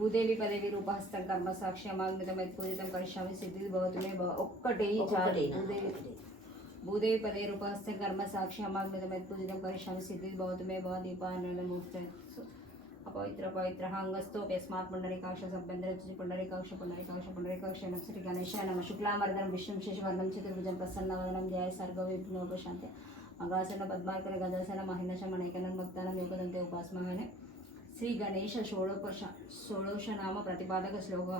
భూదేవి పదేవి రూపహస్తం కర్మ సాక్షి అమాగ్నితమై పూజితం కరిష్యామి సిద్ధి భవతుమే భవ ఒక్కటి చాలు ఒక్కొక్కటేనా? భూదేవి భూదేవి పదే రూపహస్తం కర్మ సాక్షి అమాగ్నితమై పూజితం కరిష్యామి సిద్ధి భవతుమే భవ దీపానలమూర్తి అపవిత్ర పవిత్ర అంగస్థోప్యస్మాత్ పుండరీకాక్ష సభ్యంధ్రచి పుండరీకాక్ష పుండరీకాక్ష పుండరీకాక్ష నమ శ్రీ గణేశాయ నమ శుక్లామర్దనం విష్ణుం శశివర్ణం చతుర్భుజం ప్రసన్నవదనం ధ్యాయ సర్గవిఘ్నోపశాంతి అగాసన పద్మార్కన గదాసన మహినశ మణికనం భక్తానం యోగదంతే ఉపాస్మహనే శ్రీ గణేశ షోడోపశ షోడోషనామ ప్రతిపాదక శ్లోక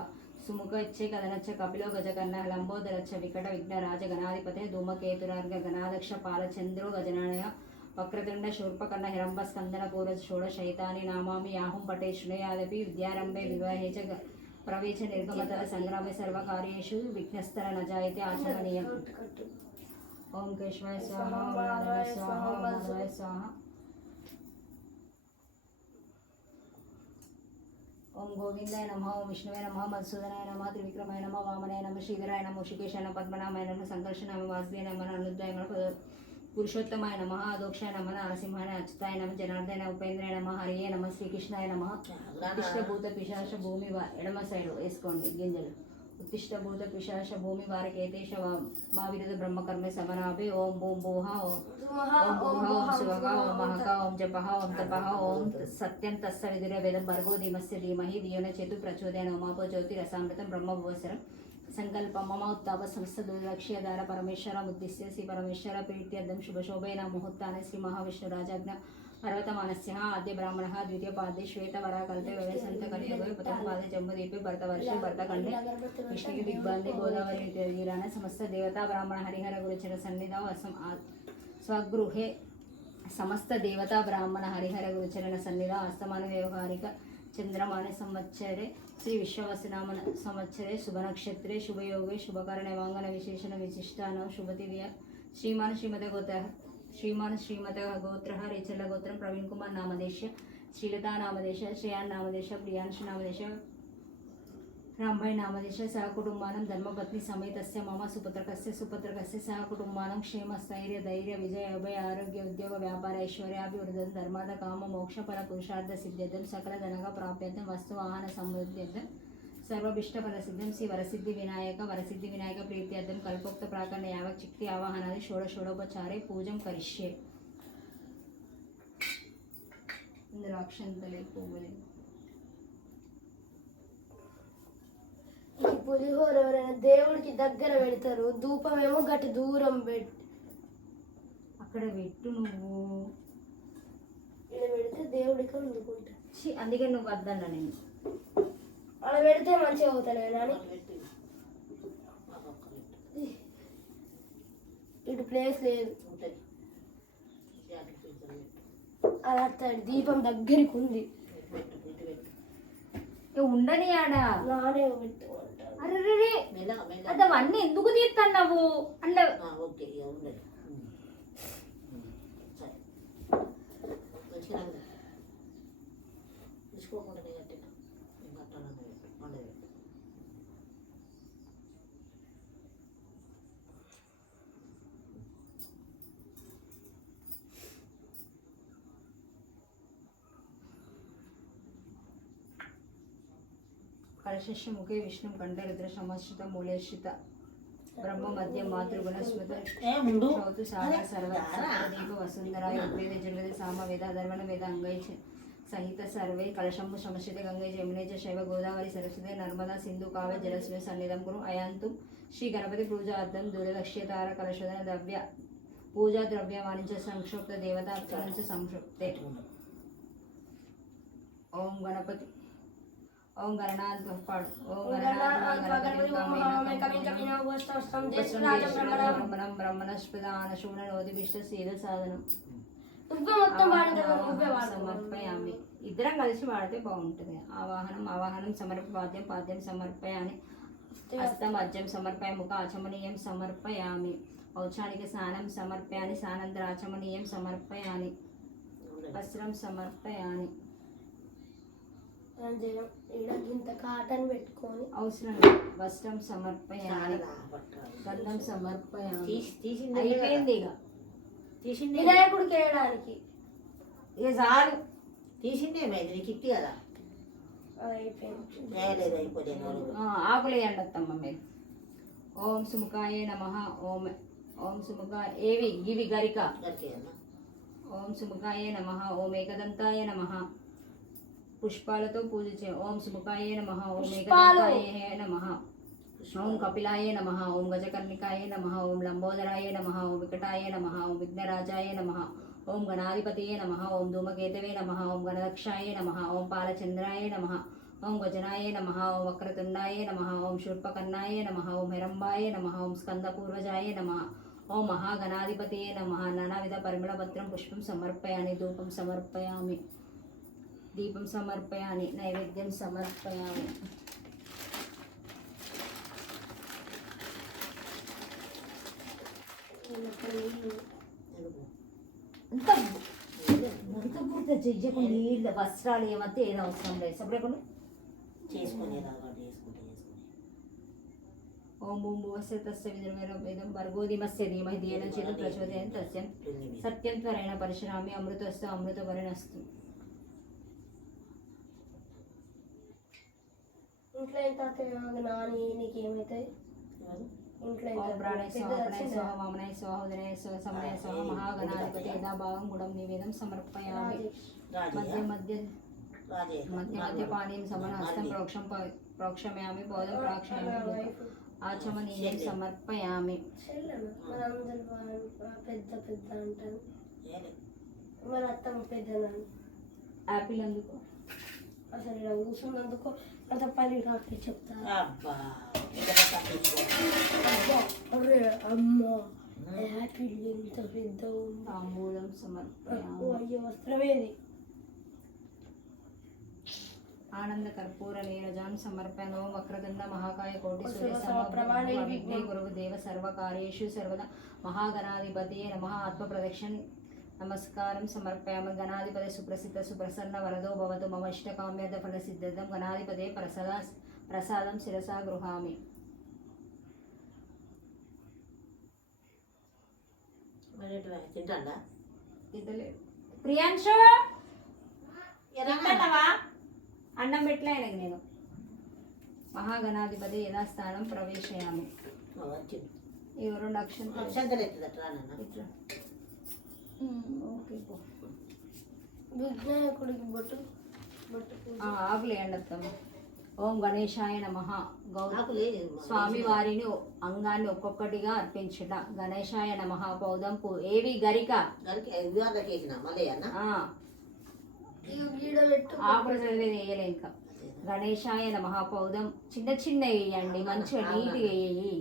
సుముఖ ఇచ్చే కదనచ్చ కపిలో గజకర్ణ లంబోదరచ్చ వికట విఘ్న రాజ గణాధిపతే ధూమకేతురార్గ గణాదక్ష పాలచంద్రో గజనానయ వక్రతుండ శూర్పకర్ణ హిరంబ స్కందన పూర షోడ శైతాని నామామి యాహుం పటే శృణయాదపి విద్యారంభే వివాహే చ ప్రవేశ నిర్గమతర సంగ్రామే సర్వకార్యేషు విఘ్నస్తర నజాయతే ఆచరణీయం. ఓం కేశవాయ స్వాహ స్వాహ స్వాహ. ఓం గోవిందాయ నమ ఓం విష్ణువే నమ మధుసూదనాయ నమ త్రివిక్రమాయ నమ వామనాయ నమ శ్రీధరాయ నమ శికేశాయ నమ పద్మనామాయ నమ సంకర్షణాయ నమ వాసుదేవ నమ అనుద్ధాయ నమ పద- పురుషోత్తమాయ నమ అదోక్షాయ నమ నరసింహాయ అచ్యుతాయ నమ జనార్దయ నమ ఉపేంద్రాయ నమ హరియే నమ శ్రీకృష్ణాయ నమ ఉత్తిష్ట భూత పిశాచ భూమి వా- ఎడమ ఉత్తిష్ట భూత పిశాచ భూమి వారికి ఏతేష వా- మా విరుద్ధ బ్రహ్మకర్మే సమనాభి ఓం భూం భూహ ఓం భూహ ఓం శివక ఓం మహక ఓం జపః ఓం తపః ఓం సత్యం తస్స విదుర వేదం భర్గో ధీమస్య ధీమహి ధియోన చేతు ప్రచోదయన ఉమాపో జ్యోతి రసామృతం బ్రహ్మభువసరం సంకల్ప మమ ఉత్తాప సంస్థ దుర్లక్ష్య దార పరమేశ్వర ఉద్దిశ్య శ్రీ పరమేశ్వర ప్రీత్యర్థం శుభశోభైన ముహూర్తాన శ్రీ మహావిష్ణురాజాజ్ఞ పర్వతమానస్య ఆద్య బ్రాహ్మణ ద్వితీయ పాదే శ్వేత వరాకల్పే వ్యవసంత కలియుగ ప్రథమ పాదే జంబుదీపే భరతవర్షే భరతఖండే విష్ణుకి దిగ్బాంధే గోదావరి తీరాన సమస్త దేవతా బ్రాహ్మణ హరిహర గురుచర సన్నిధౌ అసం స్వగృహే సమస్త దేవతా బ్రాహ్మణ హరిహర గురుచరణ సన్నిధ అస్తమాన వ్యవహారిక చంద్రమాన సంవత్సరే శ్రీ విశ్వవసనామ సంవత్సరే శుభనక్షత్రే శుభయోగే శుభకరణ వాంగన విశేషణ విశిష్టానం శుభతిథియ శ్రీమాన్ శ్రీమత గోత శ్రీమాన్ శ్రీమత గోత్ర రేచల్ల గోత్రం ప్రవీణ్ కుమార్ నామదేశ శ్రీలతా నామదేశ శ్రేయాన్ నామదేశ ప్రియాంశ నామదేశ రాంభాయ్ నామదేశ సహకుటుంబానం ధర్మపత్ని సమేతస్య మమ సుపుత్రకస్య సుపుత్రకస్య సహకుటుంబానం క్షేమ స్థైర్య ధైర్య విజయ అభయ ఆరోగ్య ఉద్యోగ వ్యాపార ఐశ్వర్యాభివృద్ధం ధర్మాద కామ మోక్ష ఫల పురుషార్థ సిద్ధ్యర్థం సకల ధనగా ప్రాప్యర్థం వస్తు వాహన సమృద్ధ్యర్థం సర్వభిష్ట ఫల సిద్ధం శ్రీ వరసిద్ధి వినాయక వరసిద్ధి వినాయక ప్రీత్యర్థం కల్పోక్త ప్రాకరణ యావక్ చిక్తి ఆవాహనాది షోడ షోడోపచారే పూజం కరిష్యే. ఇందులో అక్షంతలే పువ్వులే. పులిహోర ఎవరైనా దేవుడికి దగ్గర పెడతారు ధూపం ఏమో గట్టి దూరం పెట్టి అక్కడ పెట్టు నువ్వు. ఇక్కడ పెడితే దేవుడికి అందుకుంటా అందుకే నువ్వు వద్దన్నా నేను. అలా పెడితే మంచిగా అవుతానే అని ఇటు ప్లేస్ లేదు. అది అట్ట దీపం దగ్గరికి ఉంది. ఇక ఉండని ఆడ. నానే పెట్టుకుంటాను అరే అది అవన్నీ ఎందుకు తీస్తున్నావు అంటే ఓకే ఇక ఉండదు ఉమ్. ఉమ్. సరే మంచిగా ఉంది. తీసుకోకుండానే కట్టిన నేను కట్టాలని వండదు కలశస్య ముఖే విష్ణు కంఠే రుద్ర సమశ్రిత మూలేశ్రిత బ్రహ్మ మధ్య మాతృగుణ స్మృత శ్రౌతు సార సర్వ దీప వసుంధరాయ జగద సామ వేద ధర్మణ వేద అంగై సహిత సర్వే కలశంబు సమశ్రిత గంగే జమునే చ శైవ గోదావరి సరస్వతి నర్మదా సింధు కావ్య జలస్వ సన్నిధం కురు అయాంతు. శ్రీ గణపతి పూజార్థం దూరదక్ష్యతార కలశోదన ద్రవ్య పూజా ద్రవ్య వాణిజ్య సంక్షోప్త దేవతార్చన సంక్షోప్తే. ఓం గణపతి. ఓం గణనాథ్ పాడు. ఓం గణనాథ్ గణపతి బ్రహ్మణం. బ్రహ్మణస్పదాన శూనోదివిష్ట శీల సాధనం. నువ్వే మొత్తం పాడతావు నువ్వే పాడతావు సమర్పయామి. ఇద్దరం కలిసి పాడితే బాగుంటుంది. ఆవాహనం ఆవాహనం సమర్ప పాద్యం పాద్యం సమర్పయామి. హస్తం అజ్యం సమర్పయ ముఖ ఆచమనీయం సమర్పయామి. ఔచానిక స్నానం సమర్పయాని స్నానంతర ఆచమనీయం సమర్పయాని వస్త్రం సమర్పయాని అంతే ఈడ ఇంత కాటన్ పెట్టుకొని. అవసరం లేదు. వస్త్రం పట్టాలి. గంధం సమర్పయామి తీసి తీసింది అయిపోయింది ఇక. తీసింది. వినాయకుడికి వేయడానికి. ఇక చాలు. తీసిందే మేది నీకు ఇట్టి కదా. ఆకులు వేయండి అత్తమ్మ మీరు. ఓం సుముఖాయ నమ. ఓం ఓం సుముఖ ఏవి? ఇవి గరిక. ఓం సుముఖాయ నమ. ఓం ఏకదంతాయ నమ. పుష్పాలతో పూజ చే ఓం సుముఖాయ నమ ఓం. ఏకదంతాయ నమ ఓం కపిలాయ నమ ఓం గజకర్ణికాయ నమ ఓం లంబోదరాయ నమ ఓం వికటాయ నమ ఓం విఘ్నరాజాయ నమ ఓం గణాధిపతయే నమ ఓం ధూమకేతవే నమ ఓం గణదక్షాయ నమ ఓం పాలచంద్రాయ నమ ఓం గజనాయ నమ ఓం వక్రతుండాయ నమ ఓం శూర్పకర్ణాయ నమ ఓం హిరంబాయ నమ ఓం స్కందపూర్వజాయ నమ ఓం మహాగణాధిపతయే నమ నానావిధ పరిమళపత్రం పుష్పం సమర్పయామి ధూపం సమర్పయామి దీపం సమర్పయామి నైవేద్యం సమర్పయామి. అంత పూర్త చెయ్యకుండా నీళ్ళ వస్త్రాలు ఏమంటే ఏదో అవసరం లేదు. సపరేకుండా. చేసుకునే రావాలి చేసుకుంటే చేసుకుని ఓం భూం భువస్య తస్య విద్రవేద వేదం భర్గోదిమస్య ధీమహి ధియేన చేత ప్రచోదయం తస్యం సత్యం త్వరేణ పరిశ్రామి అమృతస్సు అమృతవరణస్తు ఇంట్లో ఎంత తాతయ్య నాని నీకేమవుతాయి ఇంట్లో ఓం ఎంత ప్రాణయ స్వాహ పెద్ద ప్రణయ చిన్న? స్వాహ వామనయ స్వాహ స్వాహ సమనయ స్వాహ మహాగణాధిపతి యథాభావం గుణం నివేదం సమర్పయామి. మధ్య మధ్య రాజే మధ్య మధ్య పానీయం సమనహస్తం ప్రోక్షం బోధం ప్రాక్షయామి. ఆచమనీయం సమర్పయామి. పెద్ద పెద్ద అంటారు. మన అత్తమ్మ పెద్దనా యాపిల్ అందుకు అసలు ఇలా కూర్చున్నందుకు అంత పని నాకు అబ్బా అరే అమ్మ యాపిల్ ఎంత పెద్ద ఉంది. అయ్యో వస్త్రమేది ఆనంద కర్పూర ఓం వక్రతుండ మహాకాయ కోటి సూర్య విఘ్నే. గురువు దేవ సర్వకార్యేషు సర్వదా మహాగణాధిపతి నమ. ఆత్మ ప్రదక్షిణ నమస్కారం సమర్పయామి. గణాధిపతి సుప్రసిద్ధ సుప్రసన్న వరదో భవతు మమ ఇష్టకామ్యత ఫల సిద్ధం గణాధిపతే ప్రసాద ప్రసాదం శిరసా గృహామి. ప్రియాంశు? తింటావా అన్నం పెట్టలే ఆయనకి నేను. మహాగణాధిపతి యథాస్థానం ప్రవేశయామి. ఈ రెండు అక్షంతలు. అక్షంతలు ఓకే పో. విఘ్నాయకుడికి బొట్టు ఆకులు ఓం గణేశాయ నమ. గౌ నాకు లేదు స్వామి వారిని అంగాన్ని ఒక్కొక్కటిగా అర్పించుట. గణేశాయ నమ పౌదం పూ ఏవి? గరిక. ఆకులు వేయలే ఇంకా. గణేశాయ నమ పౌదం చిన్న చిన్న వేయండి మంచిగా నీట్గా వేయి.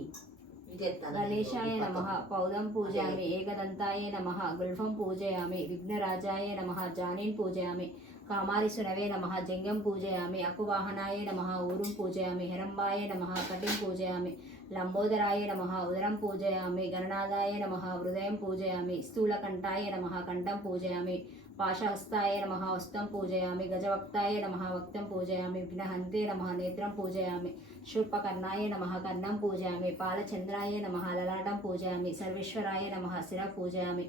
గణేశాయ నమ పౌదం పూజయామి ఏకదంతాయ నమ గుల్ఫం పూజయామి విఘ్నరాజాయ నమ జానీన్ పూజయామి కామారి సునవే నమ జంగం పూజయామి అకువాహనాయ నమ ఊరుం పూజయామి హిరంబాయ నమ కటిం పూజయామి లంబోదరాయ నమ ఉదరం పూజయామి గణనాథాయ నమ హృదయం పూజయామి స్థూలకంఠాయ నమ కంఠం పూజయామి పాశహస్తాయ నమ హస్తం పూజయామి గజవక్తాయ నమ వక్తం పూజయామి విఘ్నహంతే నమ నేత్రం పూజయామి శూర్పకర్ణాయ నమ కర్ణం పూజయామి పాలచంద్రాయ నమ లలాటం పూజయామి సర్వేశ్వరాయ నమ శిర పూజయామి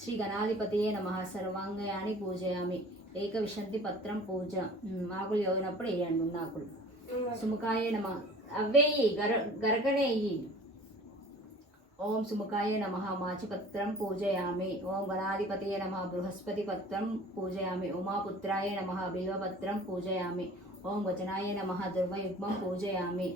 శ్రీ గణాధిపతియే నమ సర్వాంగయాన్ని పూజయామి ఏకవిశంతి పత్రం పూజ ఆకులు యోగినప్పుడు వేయండి ఉన్న ఆకులు సుముఖాయ నమ. అవ్వేయి గర గరకనేయి ఓం సుముఖాయ నమ మాచిపత్రం పూజయామి ఓం గణాధిపతియ నమ బృహస్పతి పత్రం పూజయామి ఉమాపుత్రాయ నమ బిల్వపత్రం పూజయామి ఓం వచనాయ నమ దుర్వయుగ్మం పూజయామి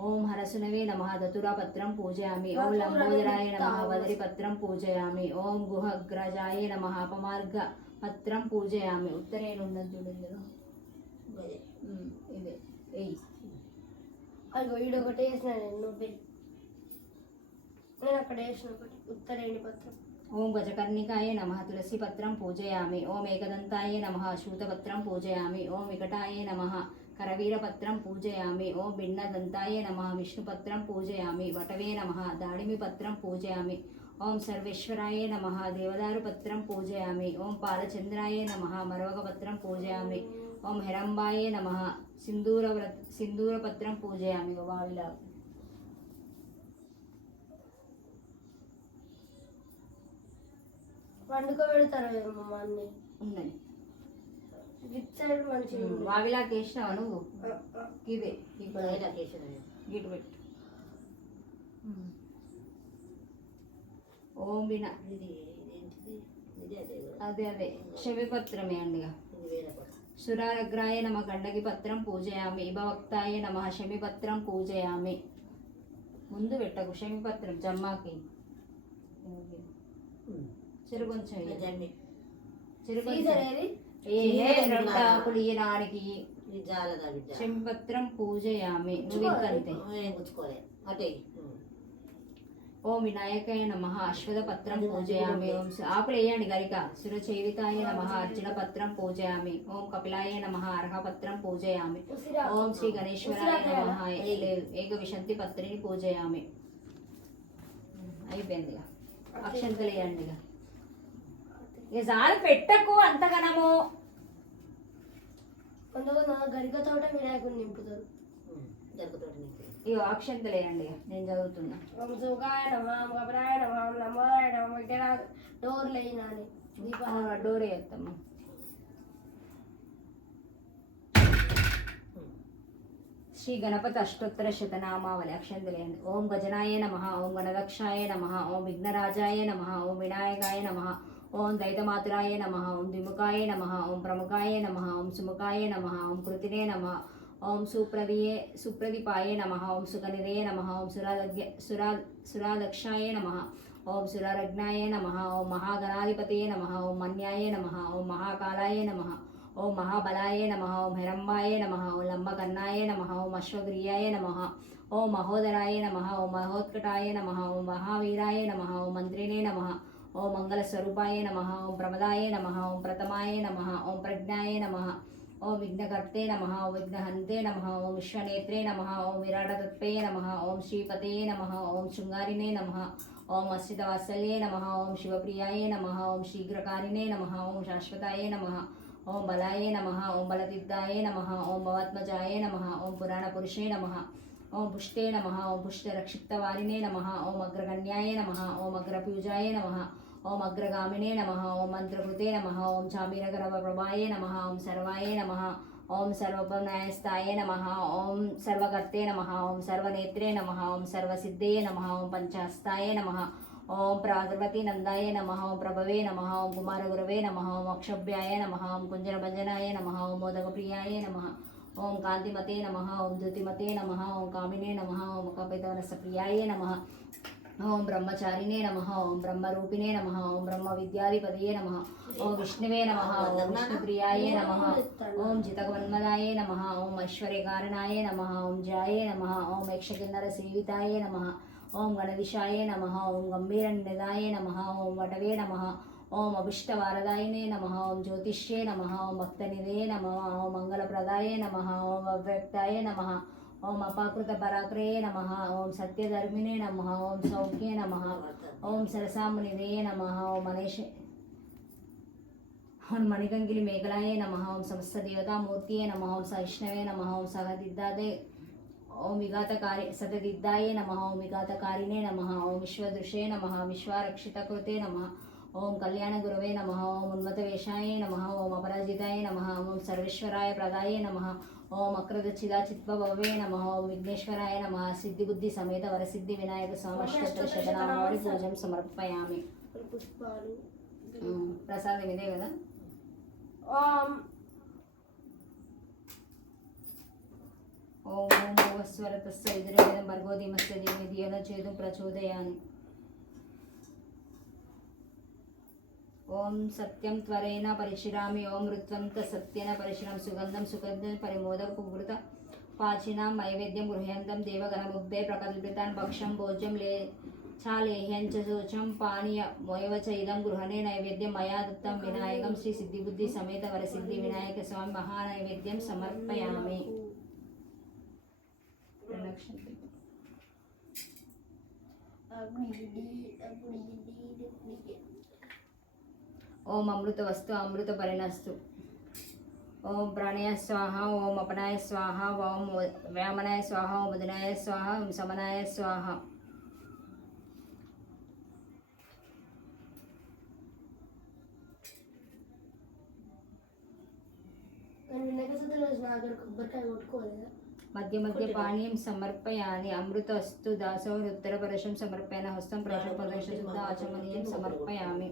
ఓం హరసునవే నమ దతురాపత్రం పూజయామి ఓం లంబోదరాయ నమ వదరిపత్రం పూజయామి ఓం గుహగ్రజాయ నమ అపమార్గ పత్రం పూజయామి ఉత్తరేణున్నది చూడండి కదా. అదే. ఉమ్, ఇదే ఎయ్ అదిగో ఈడ ఒకటి వేసిన నేను నువ్వే నేను అక్కడ వేసిన ఒకటి ఉత్తరేణి పత్రం. ఓం గజకర్ణికాయ నమ తులసి పత్రం పూజయామి. ఓం ఏకదంతాయ నమ శూతపత్రం పూజయామి. ఓం వికటాయ నమ కరవీరపత్రం పూజయామి. ఓం భిన్నదంతాయ నమ విష్ణుపత్రం పూజయామి. వటవే నమ దాడిమి పత్రం పూజయామి. ఓం సర్వేశ్వరాయ నమ దేవదారు పత్రం పూజయామి. ఓం పాలచంద్రాయ నమ మరవకపత్రం పూజయామి. ఓం హిరంబాయ నమ. సింధూర సింధూరపత్రం పూజయామి వావిలా వండుకోబెడతారు ఏమో మా అన్ని. ఉన్నది ఇటు సైడ్ మంచిగా ఉంది. వావిలాకి వేసినావా నువ్వు. ఇదే గిట్ పెట్టు. ఓం వినా. అదే. అదే శమిపత్రమే అండి ఇక. సురారగ్రాయ నమ గండకి పత్రం పూజయామి. భక్తాయ నమ శమిపత్రం పూజయామి. ముందు పెట్టకు శమిపత్రం జమ్మాకి చెరు కొంచెం ఇయ్యి. జమ్మి చెరు సీజర్ కొంచెం ఏది? ఏ రెండు ఆకులు ఇయ్యడానికి ఇది జాలదా బిడ్డ. శమిపత్రం పూజయామి. నువ్వు ఇంకంతే ఏం గుచ్చుకోలే. అటే ఓం వినాయకాయ నమ అశ్వథ పత్రం పూజయామి. ఓం సు- ఆకులు వేయండి గరిక. సురచేవితాయ నమ అర్జున పత్రం పూజయామి. ఓం కపిలాయ నమ అర్హ పత్రం పూజయామి ఓం శ్రీ గణేశ్వరాయ నమ ఏక విశంతి పత్రిని పూజయామి అయిపోయింది ఇక అక్షంతలు వేయండి ఇక పెట్టకు అంతగనము. కొంతమంది గరిక తోట వినాయకుడిని నింపుతారు. జరుగుతుంది నీకు ఇక అక్షంతలు వేయండి ఇక నేను చదువుతున్నా. ఓం సుగాయ నమ కపిలాయ నమ ఓం నమోదాయ నమ ఇక్కడ అని దీపాలు. డోరే వేస్తాము శ్రీ గణపతి అష్టోత్తర శతనామావళి అక్షంతలేయండి ఓం గజనాయ నమ ఓం గణదక్షాయ నమ ఓం విఘ్నరాజాయ నమ ఓం వినాయకాయ నమ ఓం దైతమాతురాయ నమ ఓం ద్విముఖాయ నమ ఓం ప్రముఖాయ నమ ఓం సుముఖాయ నమ ఓం కృతినే నమ ఓం సుప్రవియే సుప్రదీపాయ నమ ఓం సుగనిధే నమ ఓం సురాలజ్ఞ సురా సురాలక్షాయ నమ ఓం సురారజ్ఞాయ నమ ఓం మహాగణాధిపతయే నమ ఓం మన్యాయ నమ ఓం మహాకాలాయ నమ ఓం మహాబలాయ నమ ఓం హిరంబాయ నమ ఓం లంబకర్ణాయ నమ ఓం అశ్వగ్రియాయ నమ ఓం మహోదరాయ నమ ఓం మహోత్కటాయ నమ ఓం మహావీరాయ నమ ఓం మంత్రినే నమ ఓం మంగళస్వరూపాయ నమ ఓం ప్రమదాయ నమ ఓం ప్రథమాయ నమ ఓం ప్రజ్ఞాయ నమ ఓం విఘ్నకర్తే నమ ఓం విఘ్నహంతే నమ ఓం విశ్వనేత్రే నమ ఓం విరాటదత్తే నమ ఓం శ్రీపతే నమ ఓం శృంగారినే నమ ఓం అశ్వితవాత్సల్యే నమ ఓం శివప్రియాయే నమ ఓం శీఘ్రకారిణే నమ ఓం శాశ్వతాయే నమ ఓం బలాయే నమ ఓం బలతీర్థాయే నమ ఓం భవాత్మజాయ నమ ఓం పురాణపురుషే నమ ఓం పుష్టే నమ ఓం పుష్టరక్షిప్తవారినే నమ ఓం అగ్రగణ్యాయ నమ ఓం అగ్రపూజాయ నమ ఓం అగ్రగామినే నమ ఓం మంత్రకృతే నమ ఓం చామీరగరవప్రభాయ నమ ఓం సర్వాయే నమ ఓం సర్వోపన్యాయస్థాయ నమ ఓం సర్వకర్తే నమ ఓం సర్వనేత్రే నమ ఓం సర్వసిద్ధే నమ ఓం పంచాస్తాయ నమ ఓం ప్రాగవతి నందాయ నమ ఓం ప్రభవే నమ ఓం కుమారగురవే నమ ఓం అక్షభ్యాయ నమ ఓం కుంజరభంజనాయ నమ ఓం మోదకప్రియాయ నమ ఓం కాంతిమతే నమ ఓం ధృతిమతే నమ ఓం కామినే నమ ఓం కపితవనసప్రియాయ నమ ఓం బ్రహ్మచారిణే నమ ఓం బ్రహ్మరూపిణే నమ ఓం బ్రహ్మ విద్యాధిపతయే నమ ఓం విష్ణువే నమ ఓం విష్ణుప్రియాయ నమ ఓం జితగన్మదాయ నమ ఓం ఐశ్వర్యకారణాయ నమ ఓం జాయ నమ ఓం యక్షకిన్నర సేవితాయ నమ ఓం గణదిశాయ నమ ఓం గంభీరనిదాయ నమ ఓం వటవే నమ ఓం అభిష్టవారదాయనే నమ ఓం జ్యోతిష్యే నమ ఓం భక్తనిదే నమ ఓం మంగళప్రదాయ నమ ఓం అవ్యక్తాయ నమ ఓం అపాకృత పరాక్రయే నమ ఓం సత్యధర్మిణే నమ ఓం సౌఖ్యే నమ ఓం సరసామునిదే నమ ఓం మనీష ఓం మణికంగిలి మేఘలాయ నమ ఓం సమస్త దేవతామూర్తియే నమ ఓం సహిష్ణవే నమ ఓం సహదిద్దాదే ఓం విఘాతకారి సతదిద్దాయ నమ ఓం విఘాతకారిణే నమ ఓం విశ్వదృశే నమ విశ్వరక్షితకృతే నమ ఓం కళ్యాణ గురవే నమ ఓం ఉన్మత వేషాయ నమ ఓం అపరాజితాయ నమ ఓం సర్వేశ్వరాయ ప్రదాయ నమ ఓం చిత్వభవే నమ. ఓం విఘ్నేశ్వరాయ నమ. సిద్ధిబుద్ధి సమేత వరసిద్ధి వినాయక అష్టోత్తర శతనామావళి పూజం సమర్పయామి. పుష్పాలు. ప్రసాదం ఇదే కదా? ఓం. ఓం భువస్వరతస్య ఇదురేదం భర్గోధిమస్య ధియో చేదు ప్రచోదయాని ఓం సత్యం త్వరేణ పరిశురామి ఓం ఋత్వంత సత్యన పరిశురం సుగంధం సుగంధం పరిమోదం కుమృత పాచినాం వైవేద్యం గృహ్యంతం దేవగణముగ్ధే ప్రకల్పితాన్ భక్షం భోజ్యం లే చాలేహ్యం చ శోచం పానీయ మోయవ ఇదం గృహణే నైవేద్యం మయా దత్తం వినాయకం శ్రీ సిద్ధిబుద్ధి సమేత వరసిద్ధి వినాయక స్వామి మహానైవేద్యం సమర్పయామి. ప్రదక్షిణ ఓం అమృత వస్తు అమృత పరిణస్తు. ఓం ప్రాణయ స్వాహ ఓం అపనాయ స్వాహ ఓం వ్యామనాయ స్వాహ ఓం ముదనాయ స్వాహ ఓం సమనాయ స్వాహ. మధ్య మధ్య పానీయం సమర్పయాని అమృతస్తు దాసోహ ఉత్తరపరశం సమర్పయాన హస్తం ప్రశం ప్రదర్శ ఆచమనీయం సమర్పయామి.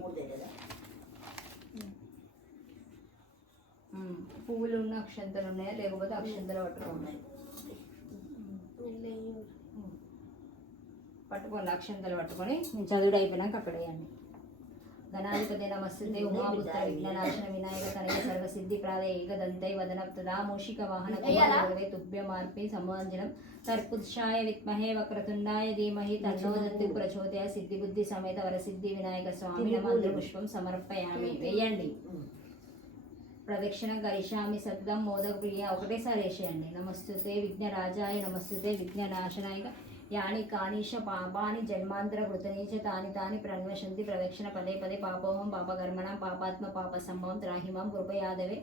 పువ్వులు ఉన్న అక్షంతలు ఉన్నాయా? లేకపోతే అక్షంతలు వీళ్ళు పట్టుకోండి అక్షంతలు పట్టుకొని. నేను చదువుడు అయిపోయినాక అక్కడ వేయండి. గణాధిపతి నమస్తే ఉమాపుత్ర విఘ్ననాశన వినాయక తనయ సర్వసిద్ధి ప్రాదైక దంతై వదన తదా మూషిక వాహన? కుమారవే తుభ్యమార్పి సమాంజనం. తర్పుత్షాయ విద్మహే వక్రతుండాయ ధీమహి తన్నోదత్తు ప్రచోదయ సిద్ధి బుద్ధి సమేత వరసిద్ధి వినాయక స్వామి నమంత్ర పుష్పం సమర్పయామి. వేయండి. ప్రదక్షిణ కరిష్యామి శబ్దం మోదక ప్రియ. ఒకటేసారి వేసేయండి నమస్తుతే విఘ్నరాజాయ నమస్తుతే విఘ్ననాశనాయ యాని కానీష పాపాని జన్మాంతర కృతనీచ తాని తాని ప్రణవశంతి ప్రదక్షిణ పదే పదే పాపోహం పాపకర్మణం పాపాత్మ పాప సంభవం త్రాహిమం కృపయాదవే.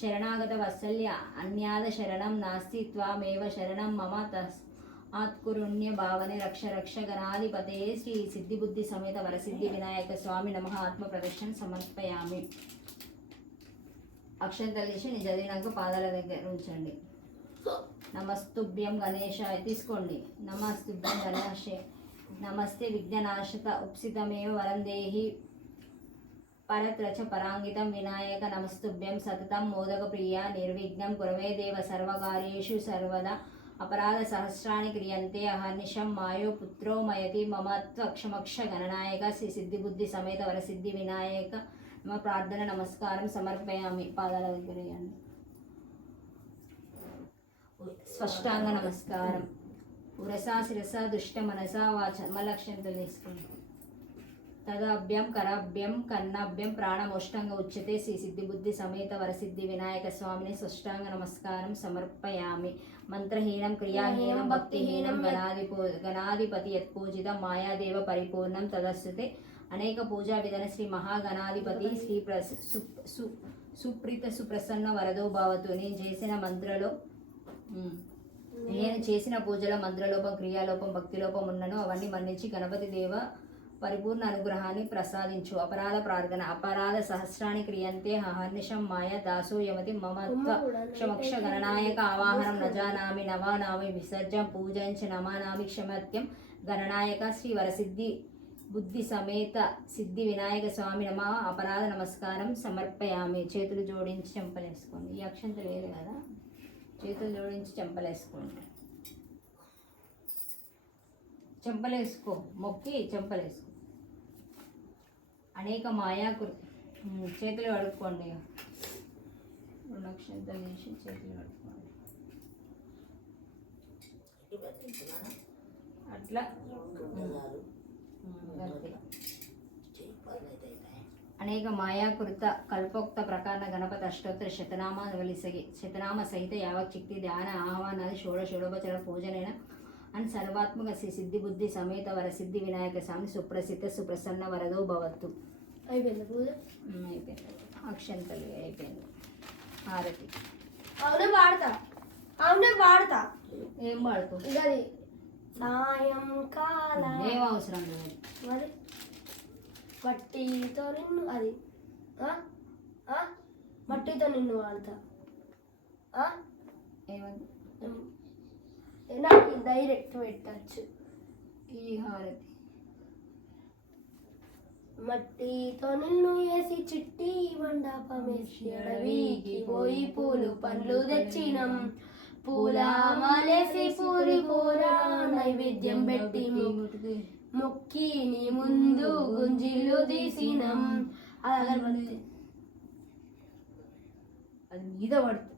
శరణాగత వత్సల్య అన్యాద శరణం నాస్తి త్వామేవ శరణం మమ తస్ ఆత్కురుణ్య భావనే రక్ష రక్ష గణాధిపతే శ్రీ సిద్ధిబుద్ధి సమేత వరసిద్ధి వినాయక స్వామి నమ. ఆత్మ ప్రదక్షిణ సమర్పయామి. అక్షంతలు తీసి నేను చదివినాక పాదాల దగ్గర ఉంచండి. నమస్తుభ్యం గణేశాయ తీసుకోండి. నమస్తుభ్యం గణేశే నమస్తే విఘ్ననాశత ఉప్సితమేవ వరం దేహి. పరత్రచ పరాంగితం వినాయక నమస్తుభ్యం సతతం మోదక ప్రియ నిర్విఘ్నం కురవే దేవ సర్వకార్యేషు సర్వదా. అపరాధ సహస్రాన్ని క్రియంతే అహర్నిశం మాయో పుత్రో మయతి మమత్వ క్షమక్ష గణనాయక శ్రీ సిద్ధిబుద్ధి సమేత వరసిద్ధి వినాయక. నమ ప్రార్థన నమస్కారం సమర్పయామి. పాదాల దగ్గర స్పష్టాంగ నమస్కారం. ఉరసా శిరస దుష్ట మనసా వాచ మలక్ష్యంతో తీసుకుంది తదాభ్యం కరాభ్యం కన్నాభ్యం ప్రాణమోష్టంగా ఉచ్యతే శ్రీ సిద్ధి బుద్ధి సమేత వరసిద్ధి వినాయక స్వామిని స్పష్టాంగ నమస్కారం సమర్పయామి. మంత్రహీనం క్రియాహీనం భక్తిహీనం గణాధిపో గణాధిపతి యత్పూజితం మాయాదేవ పరిపూర్ణం తదస్సుతే అనేక పూజా విధాన శ్రీ మహాగణాధిపతి శ్రీ ప్ర సు సు సుప్రీత సుప్రసన్న వరదో భవతు నేను చేసిన మంత్రలో నేను చేసిన పూజలో మంత్రలోపం క్రియాలోపం భక్తిలోపం ఉన్నను. అవన్నీ మన్నించి గణపతి దేవ పరిపూర్ణ అనుగ్రహాన్ని ప్రసాదించు. అపరాధ ప్రార్థన. అపరాధ సహస్రాన్ని క్రియంతే హర్నిషం మాయ దాసో యమతి మమత్వ క్షమక్ష గణనాయక ఆవాహనం నజానామి నవానామి విసర్జం పూజంచ నమానామి క్షమత్యం గణనాయక శ్రీ వరసిద్ధి బుద్ధి సమేత సిద్ధి వినాయక స్వామి నమ అపరాధ నమస్కారం సమర్పయామి. చేతులు జోడించి చెంపలేసుకోండి. ఈ అక్షంత లేదు కదా? చేతులు జోడించి చెంపలేసుకోండి. చెంపలేసుకో. మొక్కి చెంపలేసుకో. అనేక మాయా కృ ఉమ్, చేతులు కడుక్కోండి. రెండు అక్షంతలు తీసి చేతులు కడుక్కోండి? అట్లా. చాలు. ఉమ్, అంతే చెయ్యి పర్లేదు అయితే. అనేక మాయాకృత కల్పోక్త ప్రకార గణపతి అష్టోత్తర శతనామ వలిసగి శతనామ సహిత యావచ్చిక్తి ధ్యాన ఆహ్వానాది షోడ షోడోపచర పూజనైన అని సర్వాత్మక శ్రీ సిద్ధి బుద్ధి సమేత వరసిద్ధి వినాయక స్వామి సుప్రసిద్ధ సుప్రసన్న వరదో భవత్తు అయిపోయింది పూజ ఉమ్, అయిపోయింది అక్షంతలు అయిపోయింది హారతి అవునే వాడతా అవునే వాడతా ఏం వాడుకో ఇక అది సాయంకాల. ఏం అవసరం లేదు. మరి మట్టితో నిన్ను అది? మట్టితో నిన్ను వాడతా. నాకు డైరెక్ట్ పెట్టచ్చు. ఈ హారతి. మట్టితో నిన్ను వేసి చిట్టి మండపమేసి అడవికి పోయి పూలు పండ్లు తెచ్చినం. పూల మాలేసి పూరి కూర నైవేద్యం పెట్టి మొక్కి నీ ముందు గుంజిలు తీసినం. అగరబత్తి. అది మీద పడుతుంది.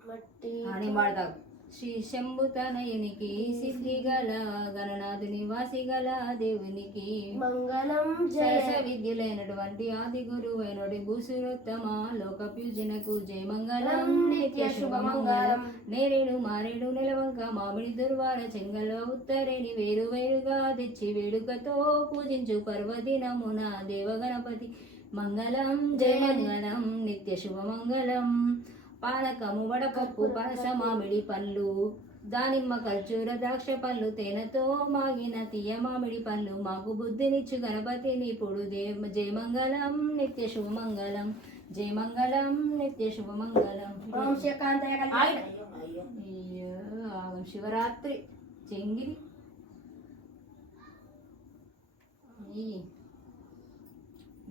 మట్టి వాడతావు శ్రీ శంభుతనయునికి సిద్ధి గల గణనాథుని వాసి గల దేవునికి. మంగళం సరస విద్యులైనటువంటి ఆది గురువైనడి భూసురోత్తమ లోక పూజనకు జయ మంగళం నిత్య శుభమంగళం నేరేడు మారేడు నెలవంక మామిడి దుర్వార చెంగల ఉత్తరేని వేరు వేరుగా తెచ్చి వేడుకతో పూజించు పర్వదినమున దేవగణపతి. మంగళం జయ మంగళం నిత్య శుభమంగళం పానకము వడపప్పు పనస మామిడి పండ్లు దానిమ్మ ఖర్జూర ద్రాక్ష పళ్ళు తేనెతో మాగిన తీయ మామిడి పండ్లు మాకు బుద్ధినిచ్చు గణపతిని పొడు దే జయమంగళం నిత్య శుభమంగళం జయ మంగళం నిత్య శుభమంగళం. అయ్యో శివరాత్రి. చెంగిరి.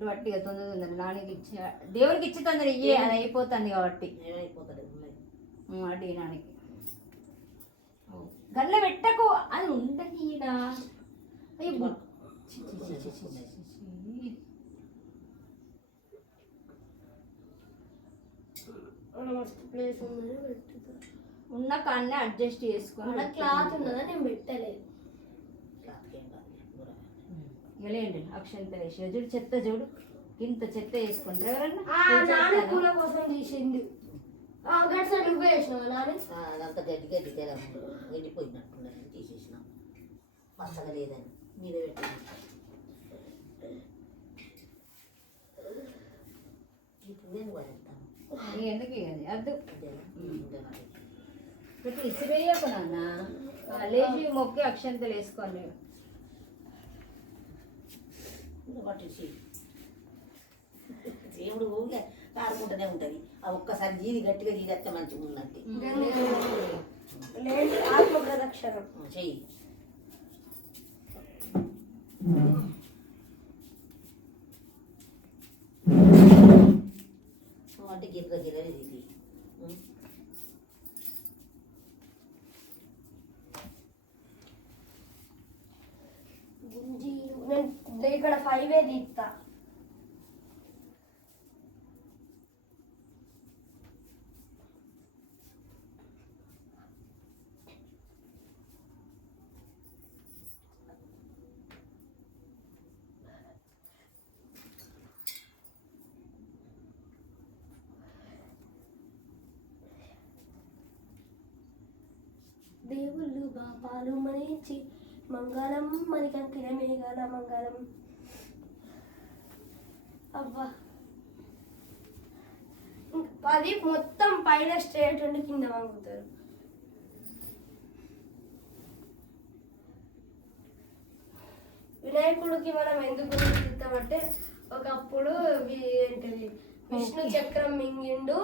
వట్టిగా తొందర తొందర నాన్నకి ఇచ్చే దేవుడికి ఇచ్చి తొందర ఇయ్యే అది అయిపోతుంది కాబట్టి. ఈ నాన్నకి. గల్ల పెట్టకు అది ఉండని ఉన్న కాన్నే అడ్జస్ట్ చేసుకొని అక్కడ క్లాత్ ఉన్నదా? నేను పెట్టలేదు క్లాత్కి ఏం కాదు దూరం. ఇలాండి అక్షంత వేసి చూడు చెత్త చూడు ఇంత చెత్త వేసుకుంటారు ఎవరన్నా? పూల కోసం తీసింది గట్ట నువ్వే అదంతా గడ్డి గడ్డి తెలం ఎండిపోయినట్టున్నాయని తీసేసినాం. పచ్చగా లేదని మీద పెట్టి ఇప్పుడు నేను పోయేస్తాను ఈ ఎందుకు అద్దు మరి. పెట్టి ఇసిరేయకు నాన్న. లేచి మొక్కి అక్షంతలు వేసుకోండి. పట్టేసి దేవుడు ఊరికే కారుకుంటూనే ఉంటుంది. ఆ ఒక్కసారి జీది గట్టిగా జీదేస్తే మంచిగా ఉన్నట్టు లేదు ఆత్మ ప్రదక్షిణం చెయ్యి. అంటే గిర్ర గిర్ర ఇది నేను ఇక్కడ ఫైవ్ ఏ తీస్తా. దేవుళ్ళు బాపాలు మనించి మంగళం మణికంకిన మేఘాల మంగళం. అబ్బా అది మొత్తం పైన స్ట్రేట్ ఉండి కింద వంగుతారు. వినాయకుడికి మనం ఎందుకు గుర్తిస్తామంటే ఒకప్పుడు ఏంటిది? విష్ణు చక్రం మింగిండు.